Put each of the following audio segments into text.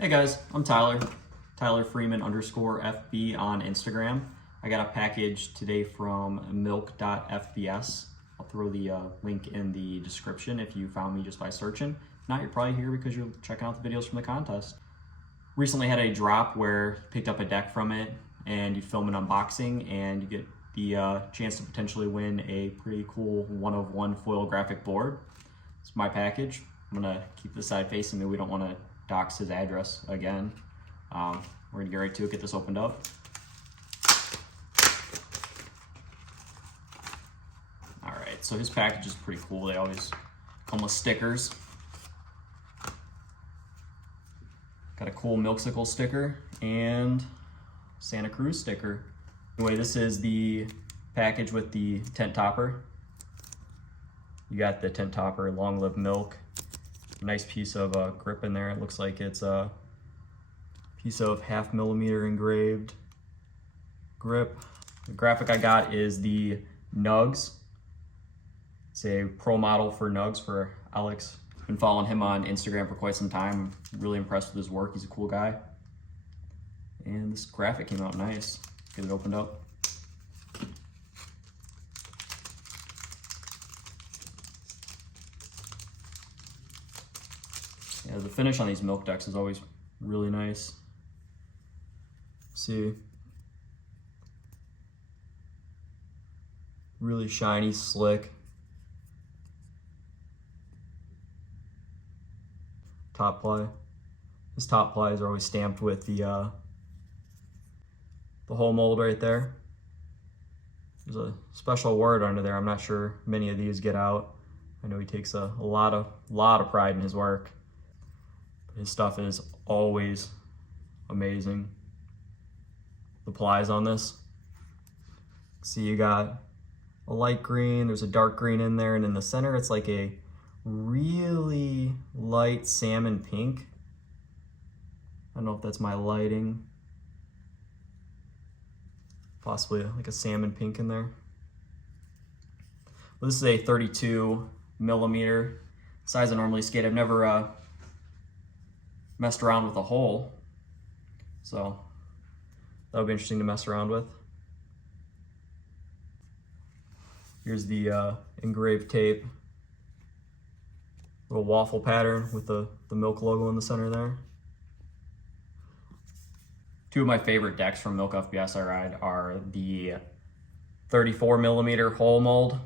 Hey guys, I'm Tyler, Tyler_Freeman_ on Instagram. I got a package today from milk.fbs. I'll throw the link in the description if you found me just by searching. If not, you're probably here because you're checking out the videos from the contest. Recently had a drop where you picked up a deck from it and you film an unboxing and you get the chance to potentially win a pretty cool one-of-one foil graphic board. It's my package. I'm gonna keep this side facing me. We don't want to dox his address again. We're gonna get right to it, get this opened up. All right, so his package is pretty cool. They always come with stickers. Got a cool Milksicle sticker and Santa Cruz sticker. Anyway, this is the package with the tent topper. You got the tent topper, Long Live Milk. Nice piece of grip in there. It looks like it's a piece of 0.5 millimeter engraved grip. The graphic I got is the Nugs. It's a pro model for Nugs for Alex. Been following him on Instagram for quite some time. Really impressed with his work. He's a cool guy. And this graphic came out nice. Get it opened up. Yeah, the finish on these milk decks is always really nice. See, really shiny, slick. Top ply. His top plies are always stamped with the whole mold right there. There's a special word under there. I'm not sure many of these get out. I know he takes a lot of pride in his work. His stuff is always amazing. The plies on this. See, you got a light green, there's a dark green in there, and in the center it's like a really light salmon pink. I don't know if that's my lighting. Possibly like a salmon pink in there. Well, this is a 32 millimeter size I normally skate. I've never messed around with a hole, so that'll be interesting to mess around with. Here's the engraved tape, little waffle pattern with the Milk logo in the center there. Two of my favorite decks from Milk FBS I ride are the 34 millimeter hole mold.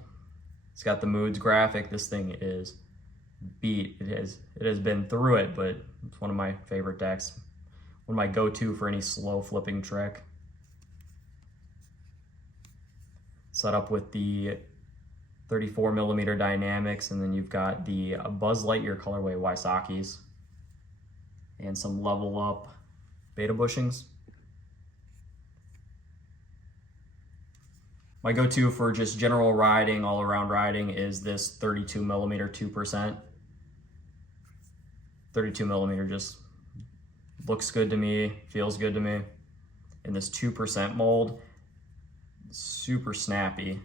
It's got the Moods graphic. This thing is beat. It has been through it, but it's one of my favorite decks. One of my go-to for any slow flipping trick. Set up with the 34 millimeter dynamics, and then you've got the Buzz Lightyear colorway Waisakis and some level up beta bushings. My go-to for just general riding, all around riding, is this 32 millimeter 2%. 32 millimeter just looks good to me, feels good to me. And this 2% mold, super snappy.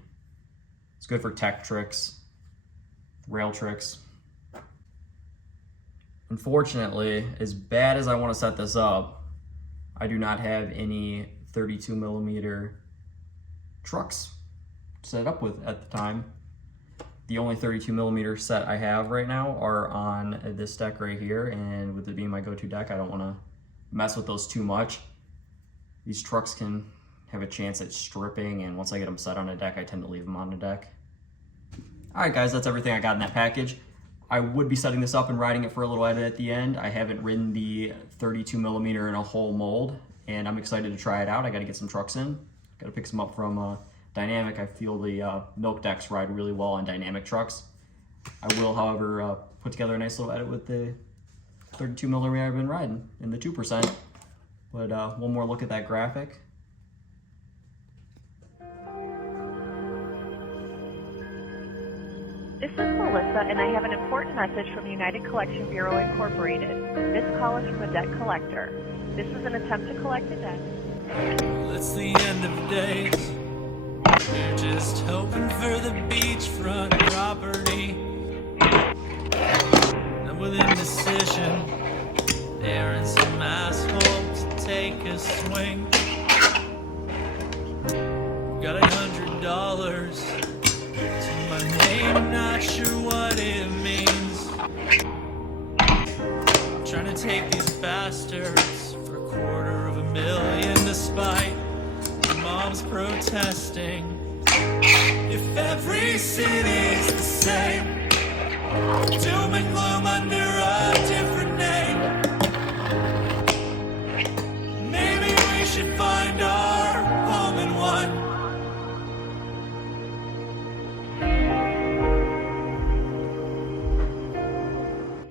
It's good for tech tricks, rail tricks. Unfortunately, as bad as I want to set this up, I do not have any 32 millimeter trucks set up with at the time. The only 32 millimeter set I have right now are on this deck right here, and with it being my go-to deck, I don't want to mess with those too much. These trucks can have a chance at stripping, and once I get them set on a deck, I tend to leave them on the deck. All right, guys, that's everything I got in that package. I would be setting this up and riding it for a little edit at the end. I haven't ridden the 32 millimeter in a whole mold, and I'm excited to try it out. I got to get some trucks in. Got to pick some up from Dynamic. I feel the Milk decks ride really well on Dynamic trucks. I will, however, put together a nice little edit with the 32 millimeter I've been riding in the 2%. But one more look at that graphic. This is Melissa, and I have an important message from United Collection Bureau Incorporated. This call is from a debt collector. This is an attempt to collect a debt. Well, it's the end of days. We're just hoping for the beachfront property. I'm with indecision. There in some swing. Got $100 to my name, not sure what it means. Trying to take these bastards for $250,000 despite my mom's protesting. If every city's the same, doom and gloom under a different name, maybe we should find